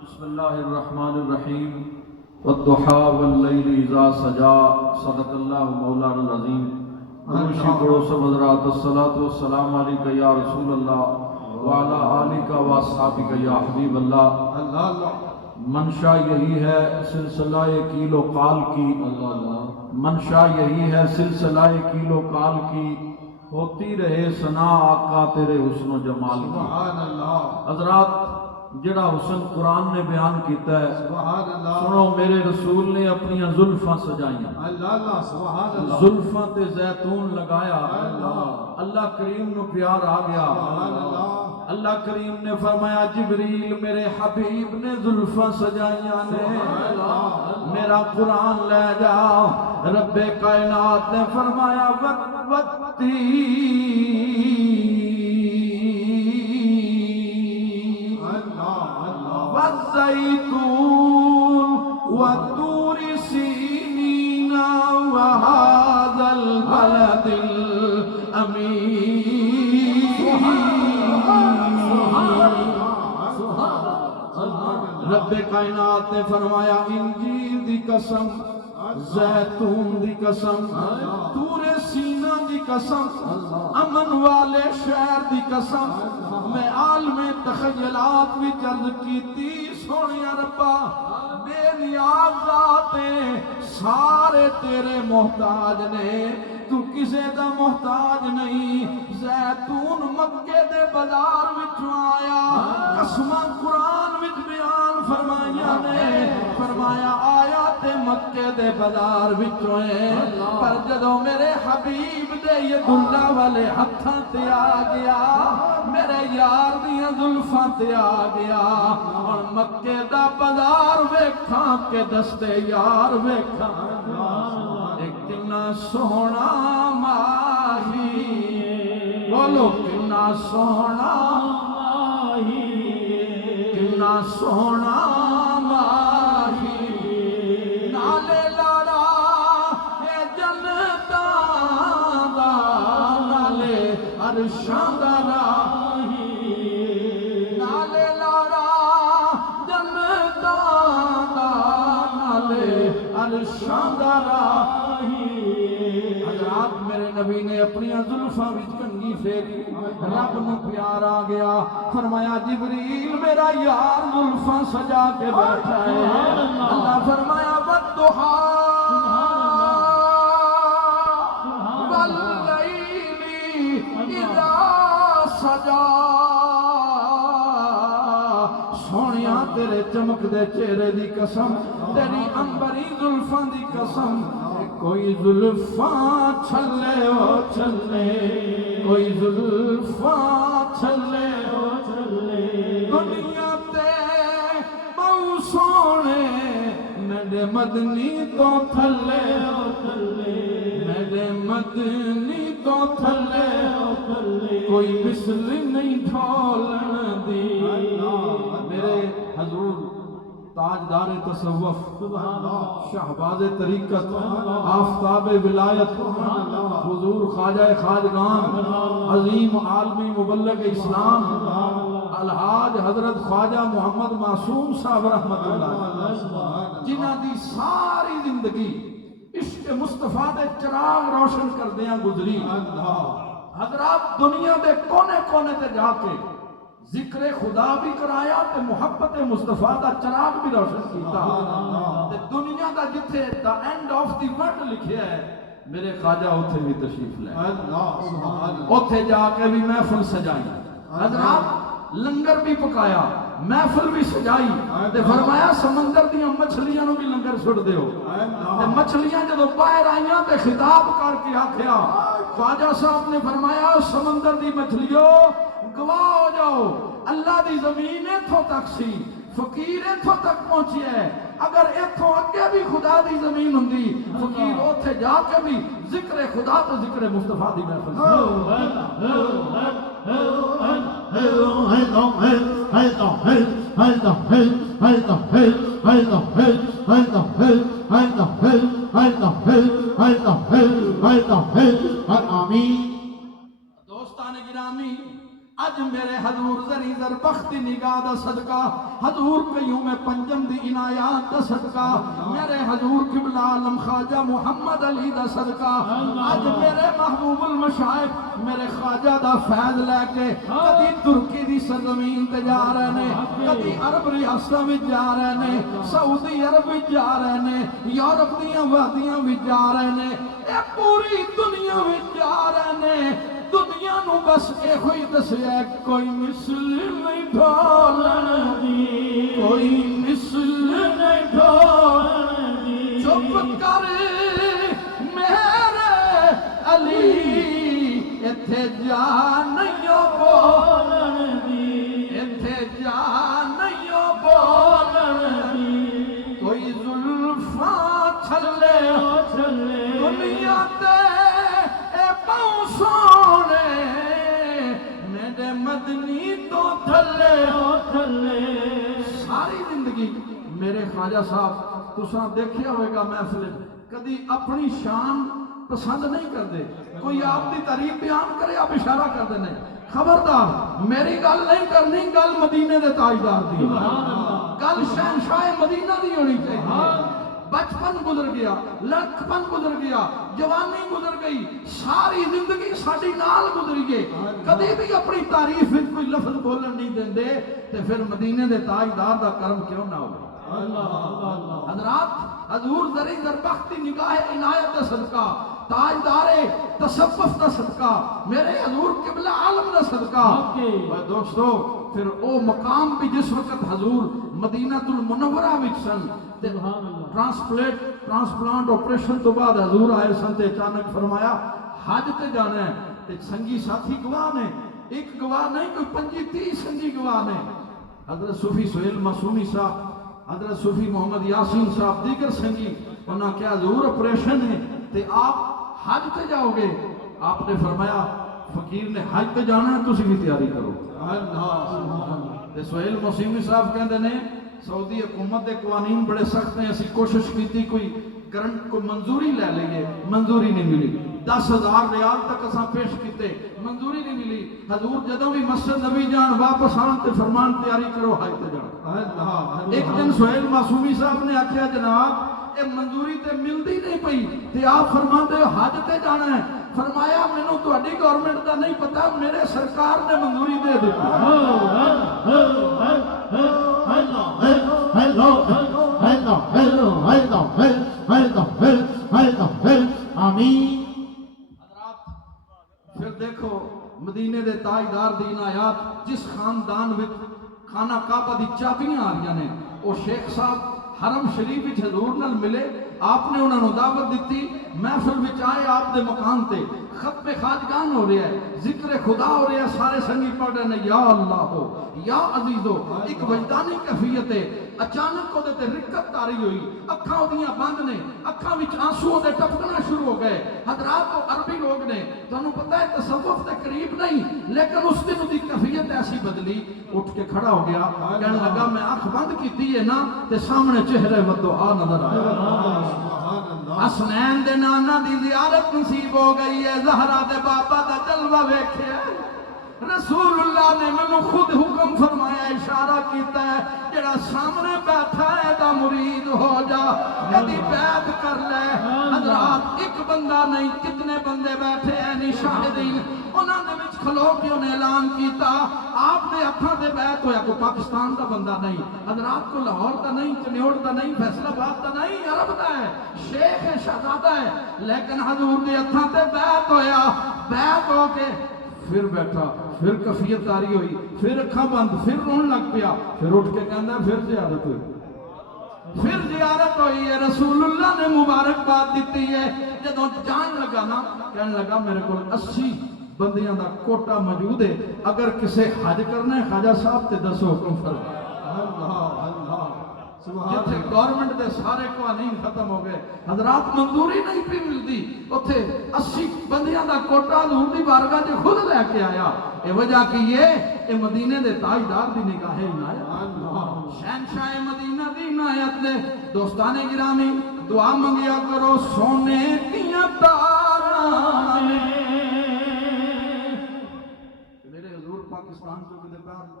بسم اللہ الرحمن الرحیم والضحى واللیل اذا سجا صدق اللہ مولانا العظیم. روشی پڑھو سب حضرات الصلاۃ والسلام علیک یا رسول اللہ وعلی آلک و اصحابک یا حبیب اللہ. منشا یہی ہے سلسلہ کیل و قال کی، منشا یہی ہے سلسلہ کیل و قال کی، ہوتی رہے ثنا آقا تیرے حسن و جمال کی. حضرات جڑا حسن قرآن نے بیان کیتا ہے، سنو میرے رسول نے اپنی زلفاں سجائیاں، زلفاں تے زیتون لگایا، اللہ کریم نو پیار آ گیا. اللہ کریم نے فرمایا جبریل میرے حبیب نے زلفاں سجائیاں نے، میرا قرآن لے جا. رب کائنات نے فرمایا والزيتون والطور سينين وهذا البلد الأمين. رب کائنات نے فرمایا انجیل دی قسم، زیتون دی قسم، طور سینہ دی قسم، امن والے شہر دی قسم. میں عالم تخیلات بھی عرض کیتی سونیا ربا بے نیاز ذاتے سارے تیرے محتاج نے، تو کسے دا محتاج نہیں. زیتون مکے دے بازار وچوں آیا، قسماں قرآن وچ بیان فرمائیاں نے، فرمایا آیا تے مکے دے بازار وچوں ہے، پر جدوں میرے حبیب دے یہ دلہ والے ہتھاں تے آ گیا، میرے یار دیاں زلفاں تے آ گیا، اور مکے دا بازار ویکھاں کے دستے یار ویکھاں کنا سونا ماہی، بولو کنا سونا ماہی، کنا سونا ماہی، نالے لڑا اے جنتاں دا، نالے عرشاں دا راہی، نالے لڑا جنتاں دا، نالے عرشاں دا راہی. حضرات میرے نبی نے اپنی زلفاں وچ کنگھی پھیری، رب نو پیار آ گیا، فرمایا جبریل میرا یار زلفاں سجا کے بیٹھا ہے. اللہ فرمایا والضحى واللیل اذا سجا. سونیا تیرے چمک دے چہرے دی قسم، تیری انبری زلفاں دی قسم، کوئی زلفاں چھلے ہو چھلے، کوئی زلفاں چھلے ہو چھلے، دنیا تے بہو سونے میرے مدنی تو تھلے ہو تھلے، میرے مدنی تو تھلے ہو تھلے، کوئی مثل نہیں ڈھولن دی. میرے حضور تاجدار تصوف، شہباز طریقت، آفتاب ولایت، حضور خواجہ خواجگان، عظیم عالمی مبلغ اسلام الحاج حضرت خواجہ محمد معصوم صاحب رحمت اللہ، جنہ دی ساری زندگی عشق مصطفیٰ دے چراغ روشن کردیاں گزری. حضرات دنیا دے کونے کونے تے جا کے ذکر خدا بھی کرایا تے محبت مصطفیٰ دا چراغ بھی روشن کیتا. تے دنیا دا جتھے دا اینڈ آف دی ورلڈ لکھیا ہے، میرے خواجہ اتھے بھی تشریف لے، اتھے جا کے بھی محفل سجائی، حضرات لنگر بھی پکایا، محفل بھی سجائی، تے فرمایا سمندر دیاں مچھلیاں نو بھی لنگر سٹ دیو. تے مچھلیاں جدو باہر آئیاں تے خطاب کر کے آکھیا، خواجہ صاحب نے فرمایا سمندر دی مچھلیوں گواہ ہو جاؤ، اللہ دی زمین ایتھوں تک سی، فقیر ایتھوں تک پہنچی ہے، اگر ایتھوں اگے بھی خدا دی زمین ہوندی، فقیر اوتھے جا کے بھی ذکر خدا تو ذکر مصطفیٰ دی محفل دوستان گرامی. اج میرے حضور زری زربختی نگاہ دا صدقہ، حضور قیوم پنجم دی عنایات دا صدقہ، میرے حضور قبلہ عالم خواجہ محمد علی دا صدقہ، اج میرے محبوب المشائخ میرے خواجہ دا فیض لے کے کدی ترکی دی سرزمین تے جا رہے نے، کدی عرب ریاستاں وچ جا رہے نے، سعودی عرب وچ جا رہے نے، یورپ دیاں وادیاں وچ جا رہے نے، اے پوری دنیا وچ جا رہے نے، دنیا نو بس اے ہوئی دسیا کوئی مثل نہیں ڈھولن دی، کوئی مثل نہیں ڈھولن دی، چپ کر میرے علی ایتھے جا نہیں بولن دی، ایتھے جا نہیں بولن دی، کوئی زلفاں چھلے دنیا تے اے پاؤں سونے میرے مدنی تو تھلے ساری زندگی میرے خواجہ صاحب تساں دیکھیا ہوئے گا محفل کدی اپنی شان پسند نہیں کرتے، کوئی آپ کی تعریف بیان کرے آپ اشارہ کر دینے، خبردار میری گل نہیں کرنی، گل مدینے دے تاجدار دی، گل شہنشاہ مدینہ دی ہونی چاہیے۔ بچپن گزر گیا، لڑکپن گزر گیا، جوانی گزر گئی، ساری زندگی ساڈی نال گزری گئے، کدی بھی اپنی تعریف وچ کوئی لفظ بولن نہیں دیندے تے پھر مدینے دے تاجدار دا کرم کیوں نہ ہو۔ حضرات حضور زری زربختی نگاہ عنایت دا صدقہ، تاجدار تصوف دا صدقہ، میرے حضور قبلہ عالم دا صدقہ، دوستو پھر او مقام بھی جس وقت حضور مدینہ المنورہ وچ سن ٹرانسپلانٹ آپریشن تو بعد حضور آئے سن تے اچانک فرمایا حج تے جانا ہے تے سنگی ساتھی گواہ نے، ایک گواہ نہیں کوئی 25-30 سنگی گواہ نے، حضرت صوفی سہیل معصومی صاحب، حضرت صوفی محمد یاسین صاحب، دیگر سنگی، انہاں کیا حضور آپریشن ہے تے آپ حج تے جاؤ گے؟ آپ نے فرمایا فقیر نے حج تے جانا ہے تسی بھی تیاری کرو۔ تے سہیل معصومی صاحب کہندے نے سعودی حکومت دے قوانین بڑے سخت ہیں، اسی کوشش کیتی کوئی گرنٹ کو منظوری لے لئیے، منظوری نہیں ملی، 10,000 ریال تک اساں پیش کیتے، منظوری نہیں ملی، حضور جدوں بھی مسجد نبی جان واپس آن تے فرمان تیاری کرو حج تے جان۔ ایک دن سہیل معصومی صاحب نے آکھیا جناب اے منظوری تے ملدی نہیں پئی تے آپ فرماندے ہو حج تے جانا ہے، فرمایا مینوں تہاڈی گورنمنٹ دا نہیں پتا، میرے سرکار نے منظوری دے دی۔ آمین۔ پھر دیکھو مدینے دے تاجدار دی عنایات، جس خاندان وچ خانہ کعبہ دی چابیاں آ رہی نے، او شیخ صاحب حرم شریف وچ حضور نال ملے، آپ نے انہوں نے دعوت دیتی، محفل وچ آئے آپ دے مقام تے، ختم خواجگان ہو رہا ہے، ذکر خدا ہو رہا ہے، سارے سنگی پڑھ رہے ہیں یا اللہ ہو یا عزیز ہو، ایک وجدانی کیفیت ہے، اچانک کو دیتے رکت تاری ہوئی، اکھاں دیاں بند نے، اکھاں وچ آنسو دے ٹپکنا شروع ہو گئے، حضرات تو عربی لوگ نے، تو انہوں پتہ ہے تصوف دے قریب نہیں، لیکن اس دن دی کیفیت ایسی بدلی، اٹھ کے کھڑا ہو گیا، کہنے لگا میں آنکھ بند کی ہے نا، تے سامنے چہرے ودعا نظر آیا۔ حسنین دے نانا دی زیارت نصیب ہو گئی ہے، زہرا دے بابا دا جلوہ ویکھے، رسول اللہ نے میں خود حکم فرمایا، اشارہ کیتا ہے جڑا سامنے بیٹھا ہے دا مرید ہو جا، کدی بیعت کر لے۔ حضرات ایک بندہ نہیں کتنے بندے بیٹھے ہیں نہیں شاہدین، انہوں نے وچ کھلو کے انہیں اعلان کیتا، آپ نے ہتھاں تے بیعت ہویا، کوئی پاکستان دا بندہ نہیں، حضرات کو لاہور دا نہیں، چنیوڑ دا نہیں، فیصل آباد دا نہیں، عرب دا ہے، شیخ ہے، شہزادہ ہے، لیکن حضور نے ہتھاں تے بیعت ہویا، بیعت ہو کے پھر بیٹھا، پھر کفیت تاری ہوئی، پھر اکھاں بند، پھر رون لگ پیا، پھر اٹھ کے کہنا پھر زیارت ہوئی، پھر زیارت ہوئی ہے، رسول اللہ نے مبارک بات دیتی ہے، جدوں جان لگا نا، کہنے لگا میرے کو 80 بندیاں دا کوٹا موجود ہے، اگر کسے حج کرنا ہے خواجہ صاحب تے دسو حکم فرمائے۔ جتھے گورنمنٹ دے سارے قوانین ختم ہو گئے، حضرات منظوری نہیں پی ملتی، اتھے 80 بندیاں دا کوٹا حضور دی بارگاہ جو خود لے کے آیا، اے وجہ کی یہ مدینے دے تاجدار دی نگاہ عنایت، شہنشاہ مدینہ دی عنایت دے دوستان گرامی دعا منگیا کرو سونے دیاں تاراں۔ میرے حضور پاکستان پاکستان جو کہ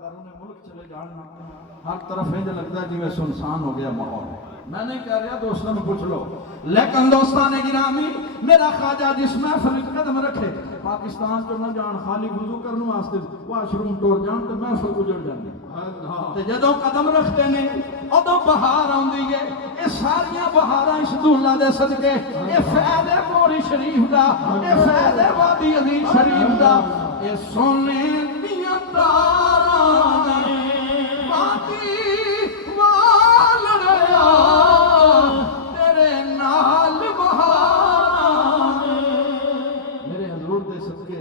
بیرون ملک چلے جانا ہر طرف انج لگتا ہے جی سنسان ہو گیا ماحول. میں نہیں کہہ رہا دوستوں نے پوچھ لو, لیکن دوستان گرامی میرا خواجہ جس محفل قدم رکھے پاکستان تو نہ جان خالی وضو کرنے واسطے واش روم ٹور جان تو محفل گزر جاندی تے جدوں قدم رکھتے نے ادوں بہار آندی ہے. یہ ساریاں بہاراں اس دولہ دے صدقے یہ فیض ہے موری شریف دا, یہ فیض ہے وادی عزیز شریف دا, یہ سونے دیاں تاراں نے وادی وال رہیا تیرے نال بہاراں نے. میرے حضور دے صدقے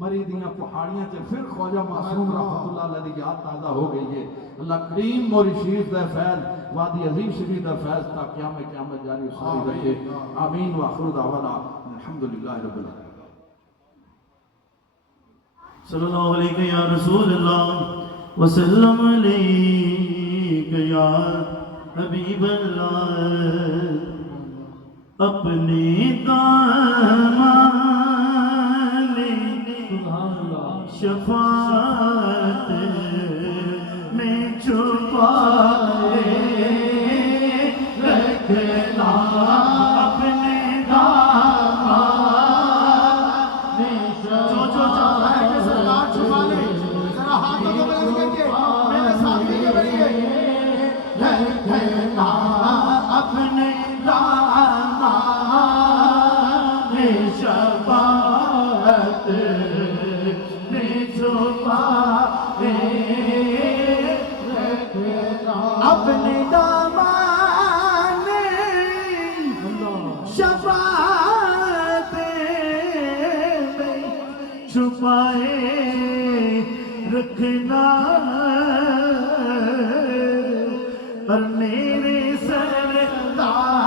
مری دیاں پہاڑیاں تے پھر خواجہ معصوم رحمت اللہ علیہ دی یاد تازہ ہو گئی ہے. اللہ کریم موری شریف دا فیض وادی عظیم شریف دا فیض تا قیامت جاری ساری رکھے. آمین وآخر دعوانا الحمدللہ رب العالمین. صلی اللہ علیہ یا رسول اللہ وسلم علیہ یا حبیب اللہ. اپنے دامن شفاعت میں چھپائے رکھنا. اپنے دامن میں جو چاہتا ہے کہ سرکار چھپا لے ذرا ہاتھوں کو بلند کر کے میرے ساتھی کے بڑھئے رکھنا. اپنے دامن میں شفاعت اپنے دامان شفاعت میں چھپائے رکھنا. اور میرے سرکار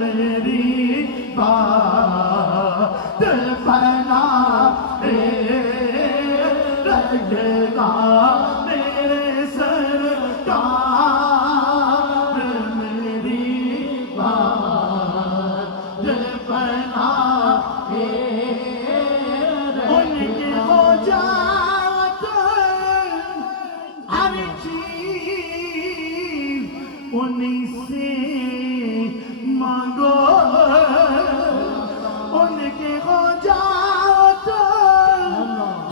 میری بات بنا رکھنا. میرے سرکار میری بات بنا ان کی ہو جات ہر چیز انہیں سے مانگو. ان کے ہو جات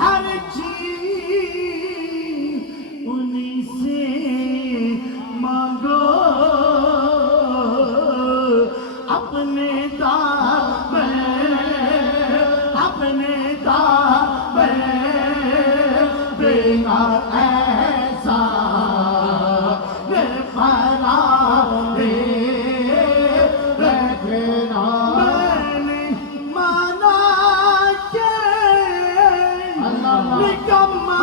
ہر چیز انہیں سے مانگو. اپنے دامن بنا ایسا فنا رکھنا. میں نے مانا کہ نکما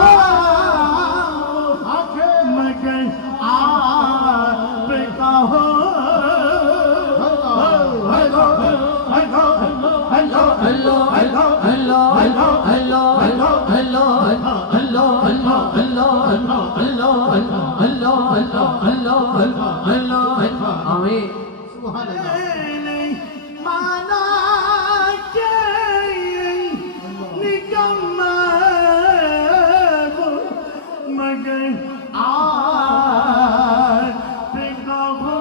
مگر آپ کا ہو. مانا کہ نکما مگر آپ کا ہو.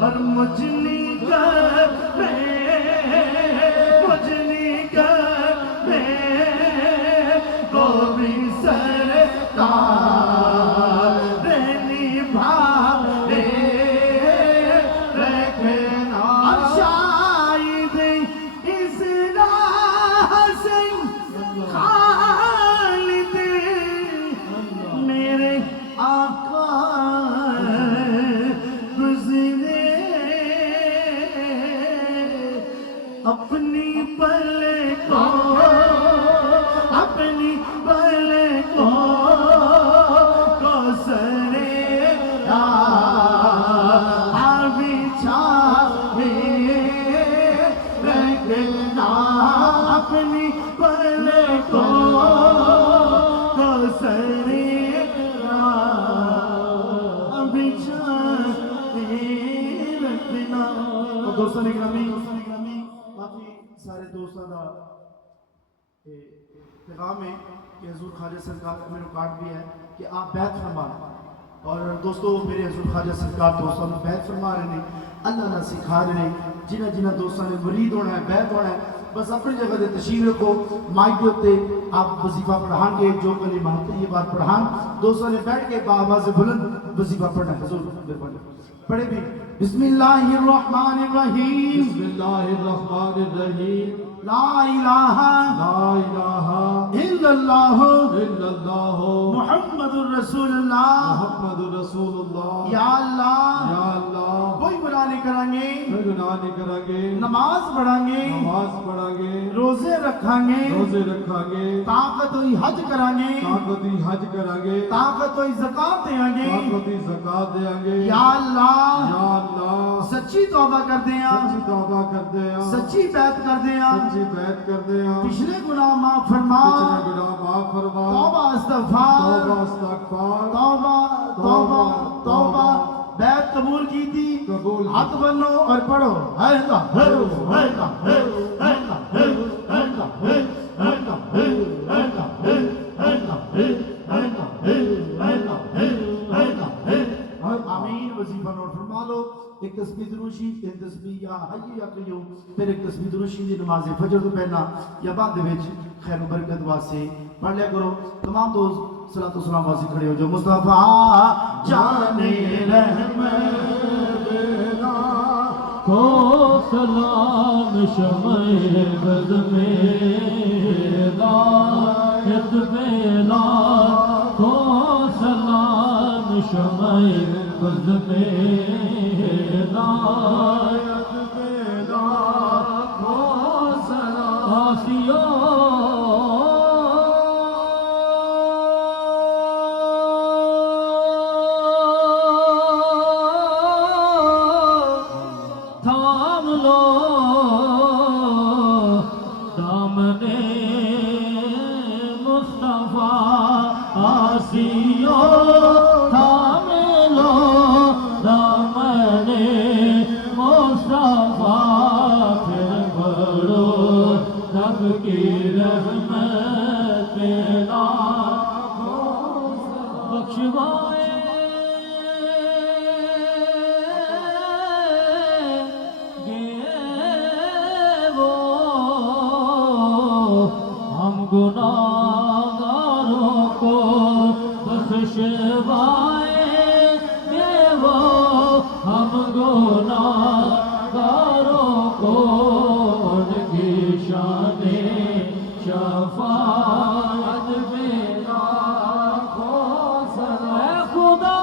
اور مجھنی کو بھی سرکار نبھائے رکھنا. شاید اس راہ سے خالد میرے آقا گزرے. اپنی پلکوں کو پیغام ہے کہ حضور خواجہ سرکار کا میرا کارڈ بھی ہے کہ آپ بیعت فرمانا. اور دوستو میرے حضور خواجہ سرکار دوستوں نے بیعت فرما رہے ہیں, اللہ نے سکھا رہے ہیں. جنہ جنہ دوستوں نے مرید ہونا ہے, بیعت ہونا ہے, بس اپنی جگہ دے تشریف رکھو. مائک دے ہوتے آپ وظیفہ پڑھان گے, جو کلمات طیبات پڑھان, دوستوں نے بیٹھ کے بآواز بلند وظیفہ پڑھنا ہے. حضور پڑھے بھی. بسم اللہ الرحمن الرحیم. بسم اللہ الرحمن الرحیم. لا الہ لا الہ الا اللہ الا اللہ محمد الرسول اللہ. محمد رسول اللہ. یا اللہ یا اللہ کوئی گناہ نہیں کریں گے, کوئی گناہ نہیں کریں گے, نماز پڑھیں گے, نماز پڑھیں گے, روزے رکھیں گے, روزے رکھیں گے, طاقت ہوئی حج کریں گے, طاقتی حج کریں گے, طاقت ہوئی زکات دیں گے. طاقتی زکات دیں گے. یا اللہ یا اللہ سچی توبہ کر دیں, سچی توبہ کر دیں, سچی بیعت کر دیں, سچی بیعت کر دیں, پچھلے گناہ معاف فرما, پچھلے گناہ معاف فرما, توبہ استغفار, توبہ استغفار, توبہ توبہ توبہ. بیعت قبول کی تھی, قبول کی. ہاتھ بنو اور پڑھو. ہے اللہ ہے اللہ ہے اللہ ہے اللہ ہے اللہ ہے اللہ ہے اللہ ہے اللہ ہے اللہ ہے اللہ ہے اللہ ہے. آمین. وظیفہ نوٹ فرما لو. ایک تسبیح دروشی, ایک تسبیح یا حی یا قیوم, پھر ایک تسبیح دروشی دی نماز فجر تو پہلا یا بعد وچ خیر و برکت واسطے پڑھ لیا کرو. تمام دوست صلاۃ و سلام واسطے کھڑے ہو جو. مصطفیٰ جان رحمت کو سلام شمع بز میں ہدایت بیلا کو سلام شمع بز میں ہدایت بیلا کو سلام آسیو تھام لو دامنے مصطفیٰ آسیو, تھام لو دامنے مصطفیٰ, پھر بڑھو رب کی رحمت پیدا بخشوائے ہم گناہگاروں کو بخشوائے گے وہ, ہم گناہگاروں کو ان کی شان شفاعت میں لاکھوں سلام. اے خدا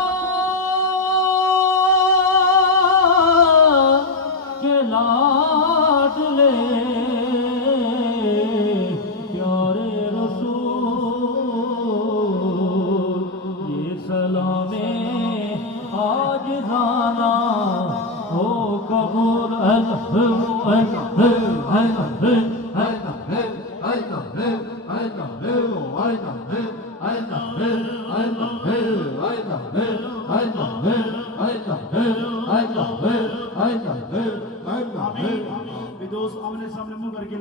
کے لاڈلے پیارے رسول, یہ سلام عاجزانہ ہو قبول. دوست آمنے سامنے منہ کر کے